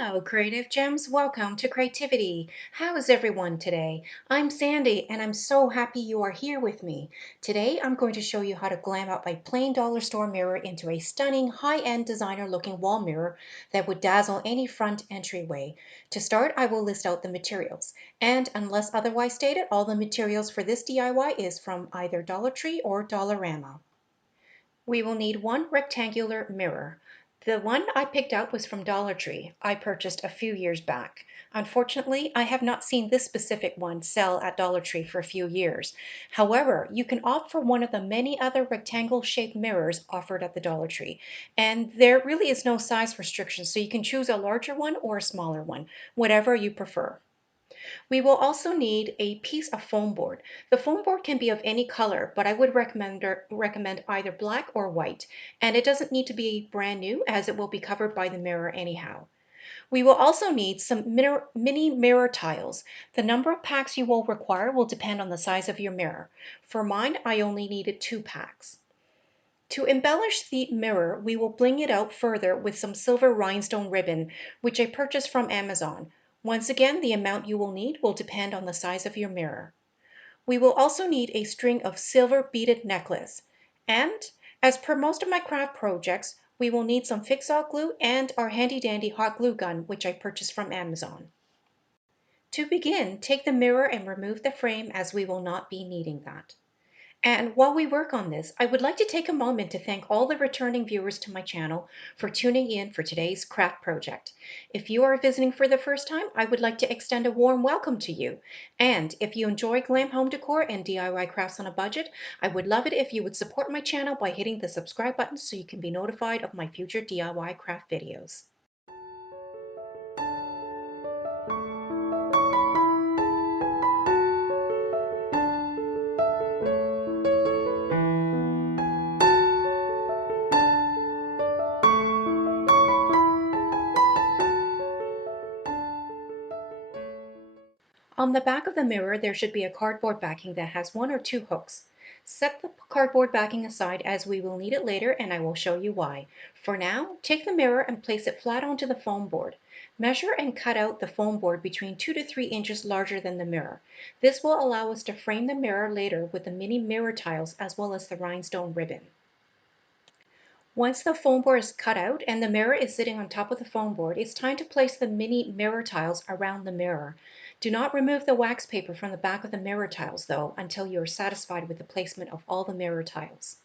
Hello, Creative Gems. Welcome to Creativity. How is everyone today? I'm Sandy, and I'm so happy you are here with me. Today, I'm going to show you how to glam up a plain dollar store mirror into a stunning, high-end designer-looking wall mirror that would dazzle any front entryway. To start, I will list out the materials. And unless otherwise stated, all the materials for this DIY is from either Dollar Tree or Dollarama. We will need one rectangular mirror. The one I picked out was from Dollar Tree. I purchased a few years back. Unfortunately, I have not seen this specific one sell at Dollar Tree for a few years. However, you can opt for one of the many other rectangle-shaped mirrors offered at the Dollar Tree. And there really is no size restriction, so you can choose a larger one or a smaller one, whatever you prefer. We will also need a piece of foam board. The foam board can be of any color, but I would recommend either black or white, and it doesn't need to be brand new as it will be covered by the mirror anyhow. We will also need some mini mirror tiles. The number of packs you will require will depend on the size of your mirror. For mine, I only needed 2 packs. To embellish the mirror, we will bling it out further with some silver rhinestone ribbon, which I purchased from Amazon. Once again, the amount you will need will depend on the size of your mirror. We will also need a string of silver beaded necklace. And, as per most of my craft projects, we will need some fix-all glue and our handy dandy hot glue gun, which I purchased from Amazon. To begin, take the mirror and remove the frame as we will not be needing that. And while we work on this, I would like to take a moment to thank all the returning viewers to my channel for tuning in for today's craft project. If you are visiting for the first time, I would like to extend a warm welcome to you. And if you enjoy glam home decor and DIY crafts on a budget, I would love it if you would support my channel by hitting the subscribe button so you can be notified of my future DIY craft videos. On the back of the mirror, there should be a cardboard backing that has 1 or 2 hooks. Set the cardboard backing aside as we will need it later and I will show you why. For now, take the mirror and place it flat onto the foam board. Measure and cut out the foam board between 2 to 3 inches larger than the mirror. This will allow us to frame the mirror later with the mini mirror tiles as well as the rhinestone ribbon. Once the foam board is cut out and the mirror is sitting on top of the foam board, it's time to place the mini mirror tiles around the mirror. Do not remove the wax paper from the back of the mirror tiles though until you are satisfied with the placement of all the mirror tiles.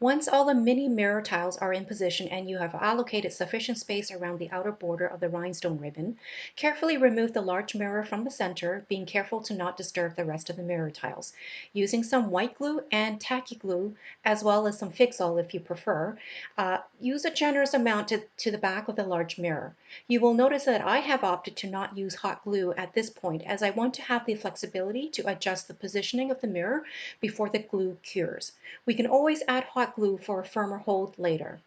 Once all the mini mirror tiles are in position and you have allocated sufficient space around the outer border of the rhinestone ribbon, carefully remove the large mirror from the center, being careful to not disturb the rest of the mirror tiles. Using some white glue and tacky glue, as well as some fix-all if you prefer, use a generous amount to the back of the large mirror. You will notice that I have opted to not use hot glue at this point as I want to have the flexibility to adjust the positioning of the mirror before the glue cures. We can always add hot glue for a firmer hold later.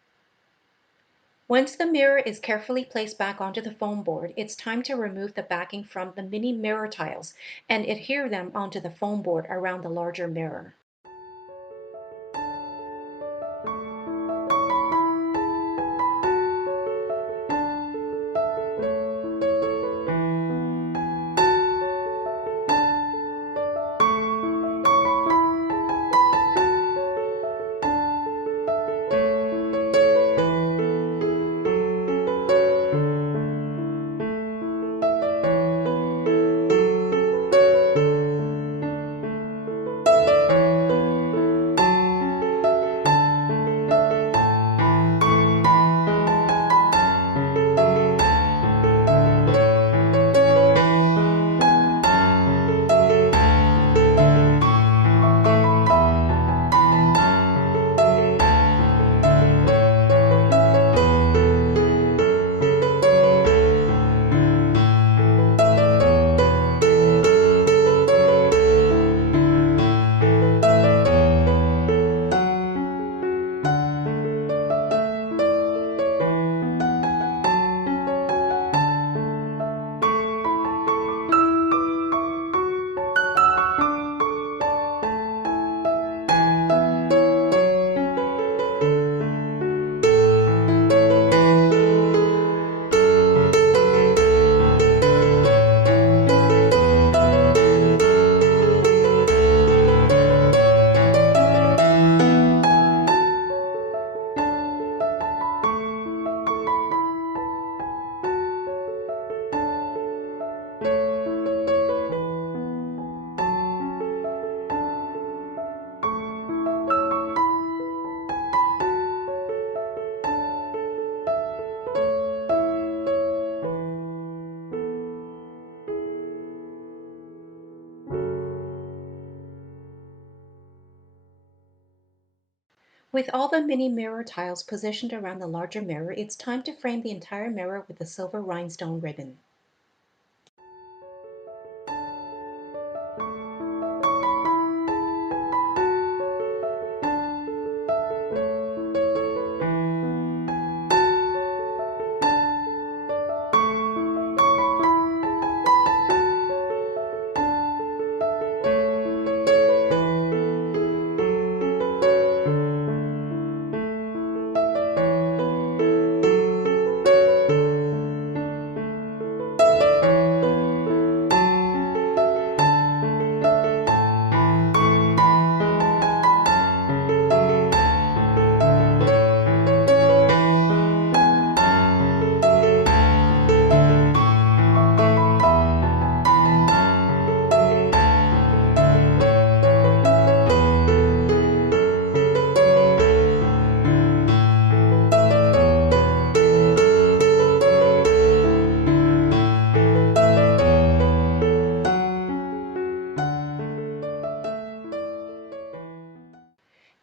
Once the mirror is carefully placed back onto the foam board, it's time to remove the backing from the mini mirror tiles and adhere them onto the foam board around the larger mirror. With all the mini mirror tiles positioned around the larger mirror, it's time to frame the entire mirror with the silver rhinestone ribbon.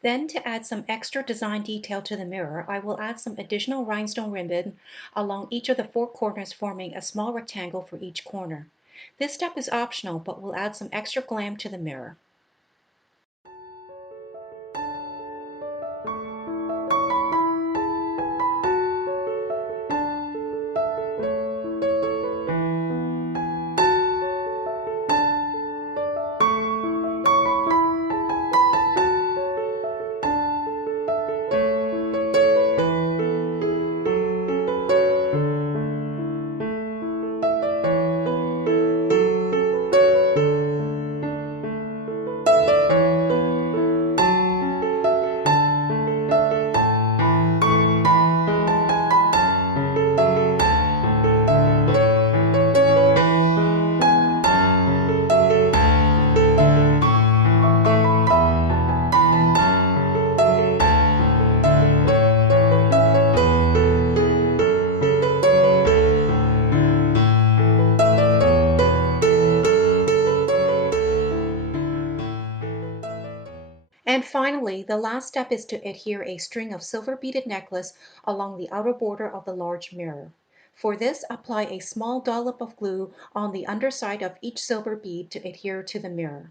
Then, to add some extra design detail to the mirror, I will add some additional rhinestone ribbon along each of the four corners, forming a small rectangle for each corner. This step is optional, but will add some extra glam to the mirror. And finally, the last step is to adhere a string of silver beaded necklace along the outer border of the large mirror. For this, apply a small dollop of glue on the underside of each silver bead to adhere to the mirror.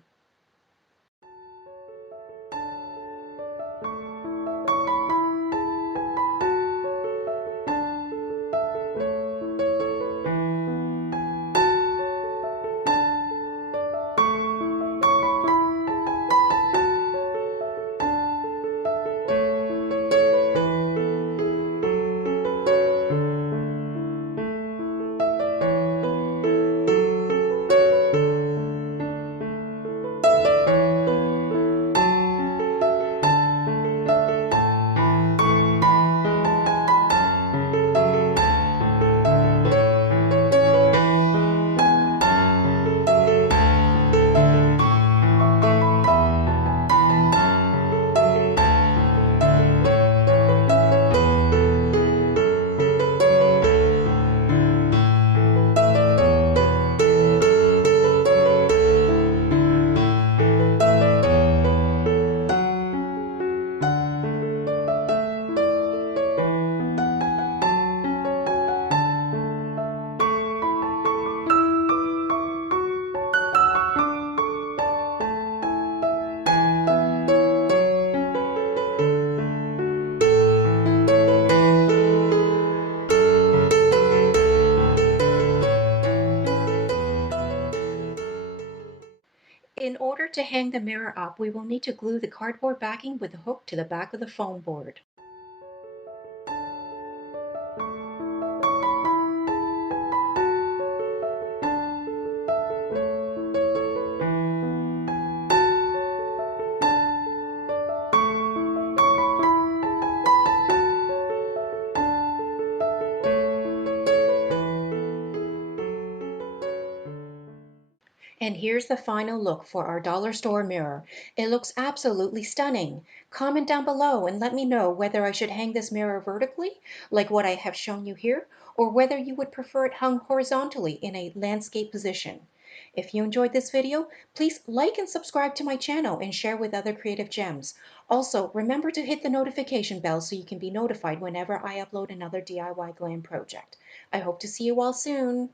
In order to hang the mirror up, we will need to glue the cardboard backing with a hook to the back of the foam board. And here's the final look for our dollar store mirror. It looks absolutely stunning. Comment down below and let me know whether I should hang this mirror vertically, like what I have shown you here, or whether you would prefer it hung horizontally in a landscape position. If you enjoyed this video, please like and subscribe to my channel and share with other creative gems. Also, remember to hit the notification bell so you can be notified whenever I upload another DIY glam project. I hope to see you all soon.